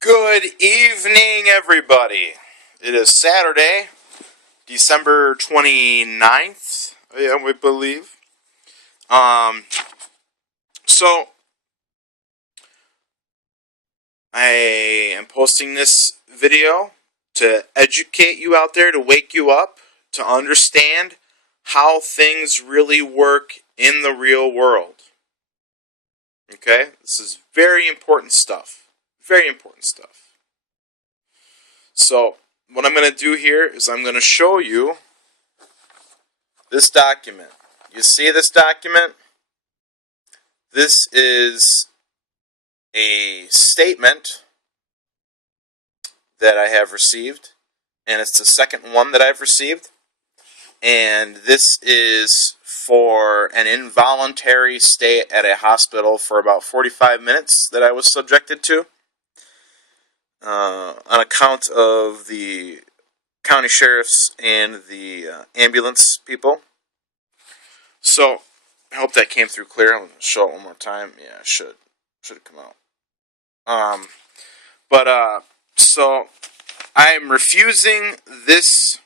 Good evening, everybody. It is Saturday, December 29th, we believe. So, I am posting this video to educate you out there, to wake you up, to understand how things really work in the real world. Okay? This is very important stuff. Very important stuff. So, what I'm going to do here is I'm going to show you this document. You see this document? This is a statement that I have received, and it's the second one that I've received. And this is for an involuntary stay at a hospital for about 45 minutes that I was subjected to on account of the county sheriffs and the ambulance people. So, I hope that came through clear. I'm going to show it one more time. Yeah, it should. Should have come out. So, I'm refusing this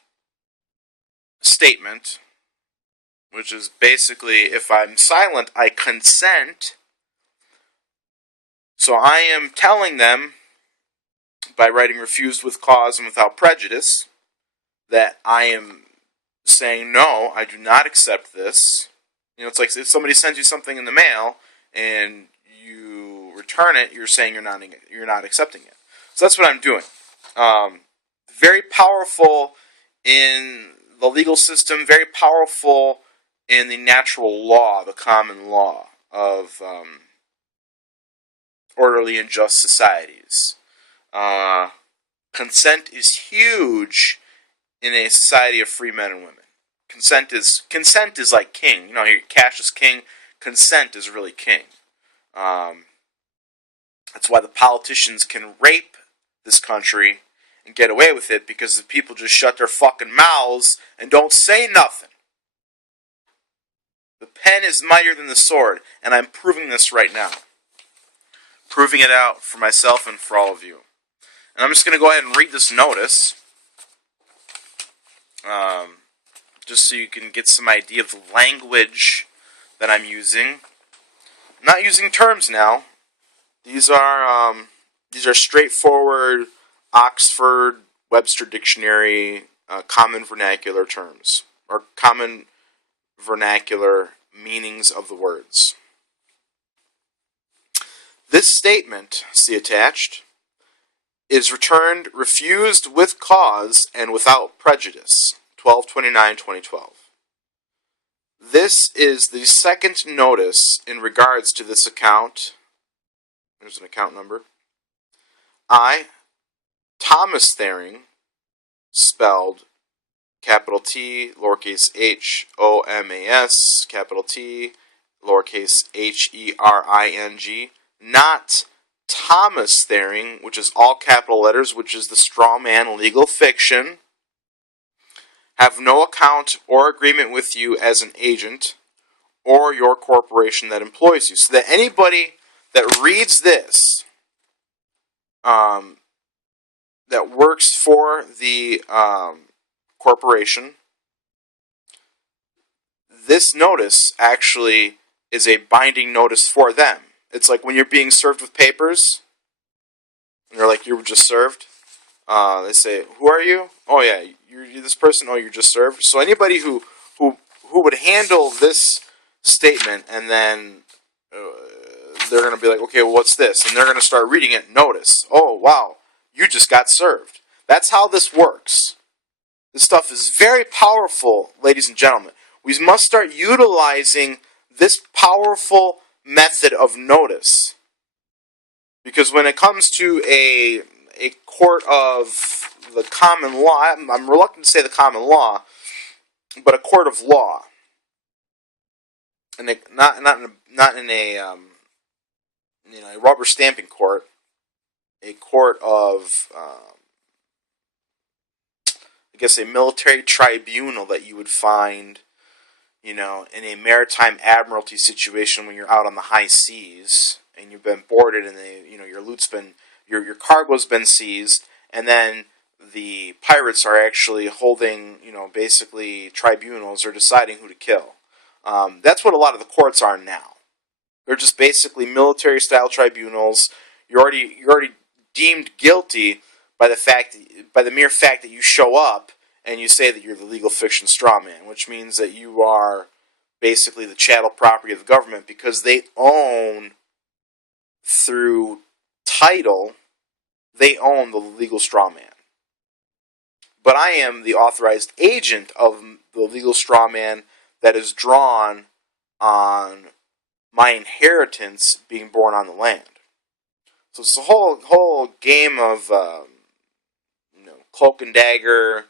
statement, which is basically, if I'm silent, I consent. So I am telling them, by writing refused with cause and without prejudice, that I am saying, no, I do not accept this. You know, it's like if somebody sends you something in the mail and you return it, you're saying you're not accepting it. So that's what I'm doing. Very powerful in the legal system, very powerful in the natural law, the common law of orderly and just societies. Consent is huge in a society of free men and women. Consent is like king. You know, here cash is king. Consent is really king. That's why the politicians can rape this country and get away with it, because the people just shut their fucking mouths and don't say nothing. The pen is mightier than the sword, and I'm proving this right now. Proving it out for myself and for all of you. And I'm just going to go ahead and read this notice, just so you can get some idea of the language that I'm using. I'm not using terms now. These are straightforward Oxford Webster Dictionary common vernacular terms, or common vernacular meanings of the words. This statement, see attached, is returned refused with cause and without prejudice, 12/29/2012. This is the second notice in regards to this account. There's an account number. I, Thomas Thering, spelled capital T, lowercase h, O-M-A-S, capital T, lowercase H-E-R-I-N-G, not Thomas Thering, which is all capital letters, which is the straw man legal fiction, have no account or agreement with you as an agent or your corporation that employs you. So that anybody that reads this, that works for the corporation, this notice actually is a binding notice for them. It's like when you're being served with papers, and they're like, you were just served. They say, who are you? Oh yeah, you're this person. Oh, you're just served. So anybody who would handle this statement, and then they're going to be like, okay, well, what's this? And they're going to start reading it. Notice. Oh, wow, you just got served. That's how this works. This stuff is very powerful, ladies and gentlemen. We must start utilizing this powerful method of notice. Because when it comes to a court of the common law, I'm reluctant to say the common law, but a court of law, and not in a a rubber stamping court, a court of I guess a military tribunal that you would find, in a maritime admiralty situation when you're out on the high seas and you've been boarded and your loot's been your cargo's been seized, and then the pirates are actually holding, basically tribunals or deciding who to kill. That's what a lot of the courts are now. They're just basically military-style tribunals. You're already deemed guilty by the mere fact that you show up and you say that you're the legal fiction straw man, which means that you are basically the chattel property of the government because they own, through title, they own the legal straw man. But I am the authorized agent of the legal straw man that is drawn on my inheritance being born on the land. So it's a whole game of cloak and dagger,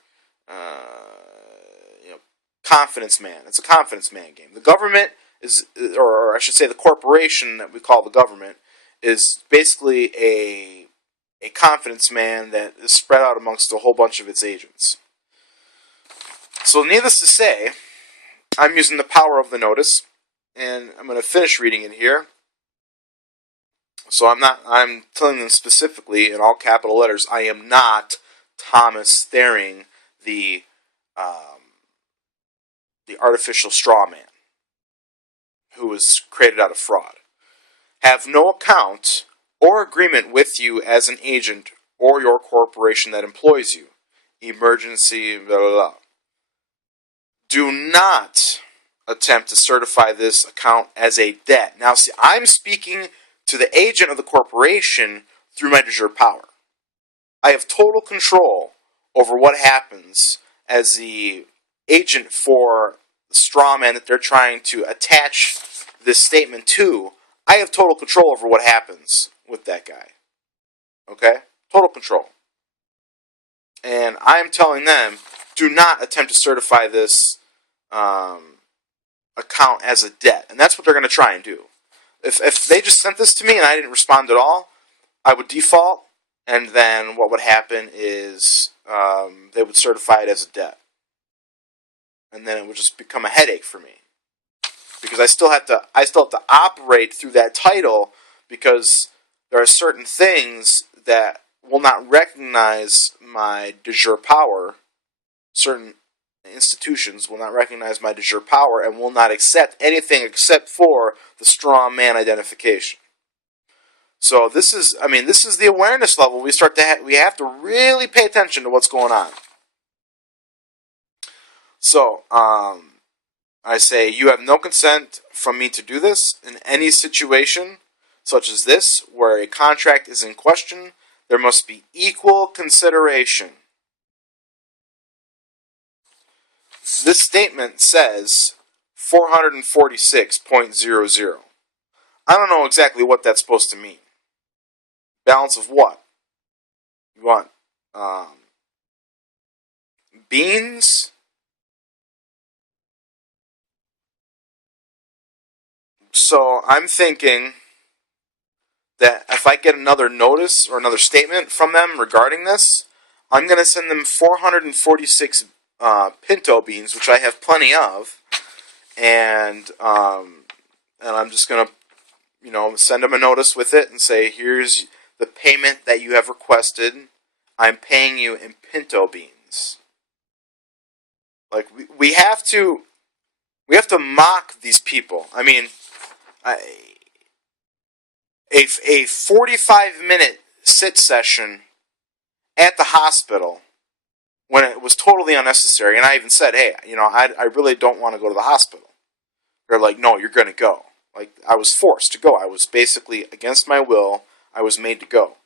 confidence man. It's a confidence man game. The government is, or I should say, the corporation that we call the government is basically a confidence man that is spread out amongst a whole bunch of its agents. So, needless to say, I'm using the power of the notice, and I'm going to finish reading it here. So I'm telling them specifically in all capital letters, I am not Thomas Thering, the artificial straw man who was created out of fraud. Have no account or agreement with you as an agent or your corporation that employs you. Emergency, blah, blah, blah. Do not attempt to certify this account as a debt. Now, see, I'm speaking to the agent of the corporation through my de jure power. I have total control over what happens as the agent for the straw man that they're trying to attach this statement to. I have total control over what happens with that guy. Okay? Total control. And I'm telling them, do not attempt to certify this account as a debt. And that's what they're going to try and do. If they just sent this to me and I didn't respond at all, I would default, and then what would happen is they would certify it as a debt. And then it would just become a headache for me. Because I still have to operate through that title, because there are certain things that will not recognize my de jure power. Certain institutions will not recognize my de jure power and will not accept anything except for the straw man identification. So this is the awareness level we have to really pay attention to what's going on. So, I say, you have no consent from me to do this. In any situation such as this, where a contract is in question, there must be equal consideration. This statement says 446.00. I don't know exactly what that's supposed to mean. Balance of what? You want beans? So I'm thinking that if I get another notice or another statement from them regarding this, I'm going to send them 446 pinto beans, which I have plenty of, and I'm just going to, send them a notice with it and say, here's the payment that you have requested. I'm paying you in pinto beans. Like, we have to mock these people. I mean, a 45-minute sit session at the hospital when it was totally unnecessary. And I even said, hey, I really don't want to go to the hospital. They're like, no, you're going to go. Like, I was forced to go. I was basically, against my will, I was made to go.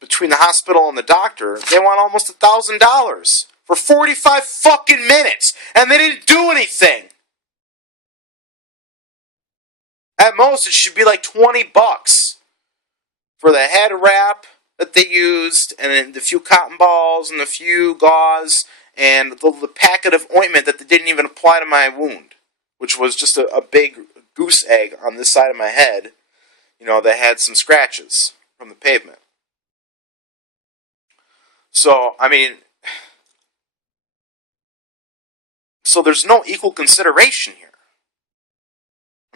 Between the hospital and the doctor, they want almost $1,000 for 45 fucking minutes, and they didn't do anything. At most, it should be like $20 for the head wrap that they used, and the few cotton balls, and the few gauze, and the packet of ointment that they didn't even apply to my wound, which was just a big goose egg on this side of my head, that had some scratches from the pavement. So, so there's no equal consideration here.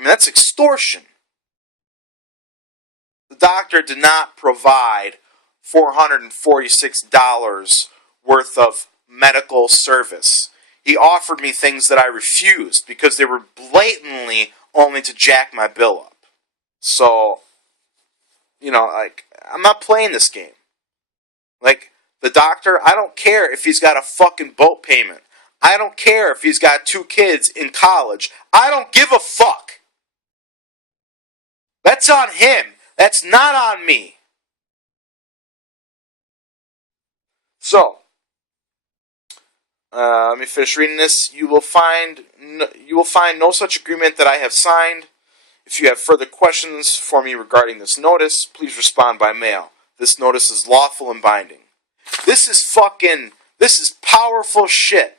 That's extortion. The doctor did not provide $446 worth of medical service. He offered me things that I refused because they were blatantly only to jack my bill up. So, I'm not playing this game. Like, the doctor, I don't care if he's got a fucking boat payment. I don't care if he's got 2 kids in college. I don't give a fuck. That's on him. That's not on me. So, let me finish reading this. You will find no such agreement that I have signed. If you have further questions for me regarding this notice, please respond by mail. This notice is lawful and binding. This is powerful shit.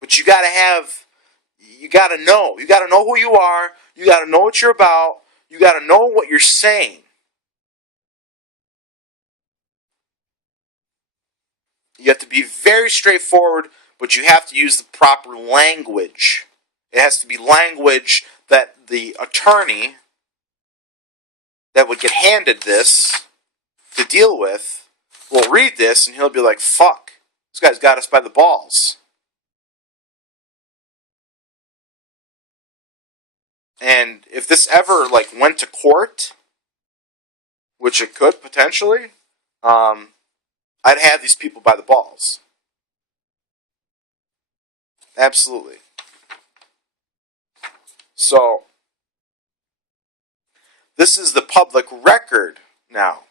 But you gotta know who you are, you gotta know what you're about, you gotta know what you're saying. You have to be very straightforward, but you have to use the proper language. It has to be language that the attorney that would get handed this to deal with will read this and he'll be like, fuck, this guy's got us by the balls. And if this ever went to court, which it could potentially, I'd have these people by the balls. Absolutely. So, this is the public record now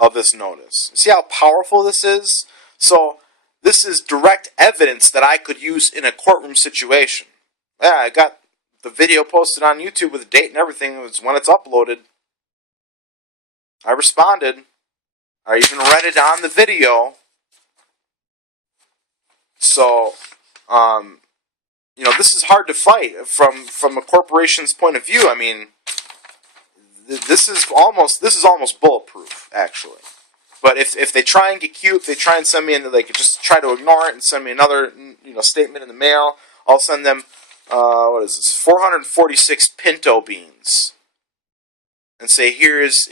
of this notice. See how powerful this is? So, this is direct evidence that I could use in a courtroom situation. Yeah, I got the video posted on YouTube with the date and everything. It was when it's uploaded. I responded. I even read it on the video. So, this is hard to fight from a corporation's point of view. I mean, this is almost bulletproof, actually. But if they try and get cute, if they try and send me they could just try to ignore it and send me another statement in the mail. I'll send them 446 pinto beans, and say here's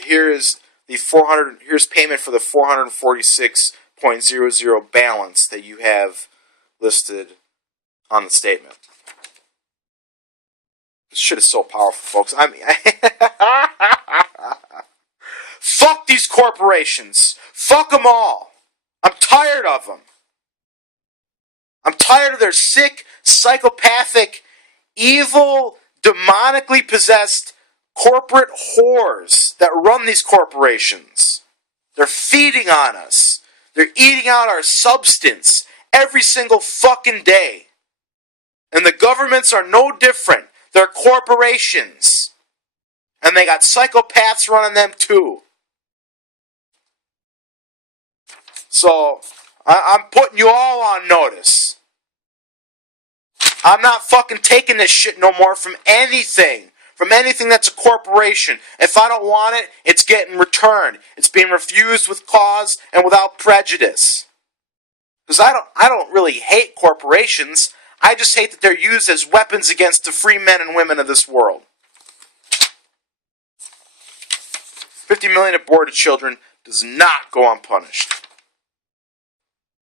payment for the 446.00 balance that you have listed on the statement. This shit is so powerful, folks. I mean, fuck these corporations. Fuck them all. I'm tired of them. I'm tired of their sick, psychopathic, evil, demonically possessed corporate whores that run these corporations. They're feeding on us. They're eating out our substance every single fucking day. And the governments are no different. They're corporations. And they got psychopaths running them too. So, I'm putting you all on notice. I'm not fucking taking this shit no more from anything. From anything that's a corporation. If I don't want it, it's getting returned. It's being refused with cause and without prejudice. Because I don't really hate corporations. I just hate that they're used as weapons against the free men and women of this world. 50 million aborted children does not go unpunished.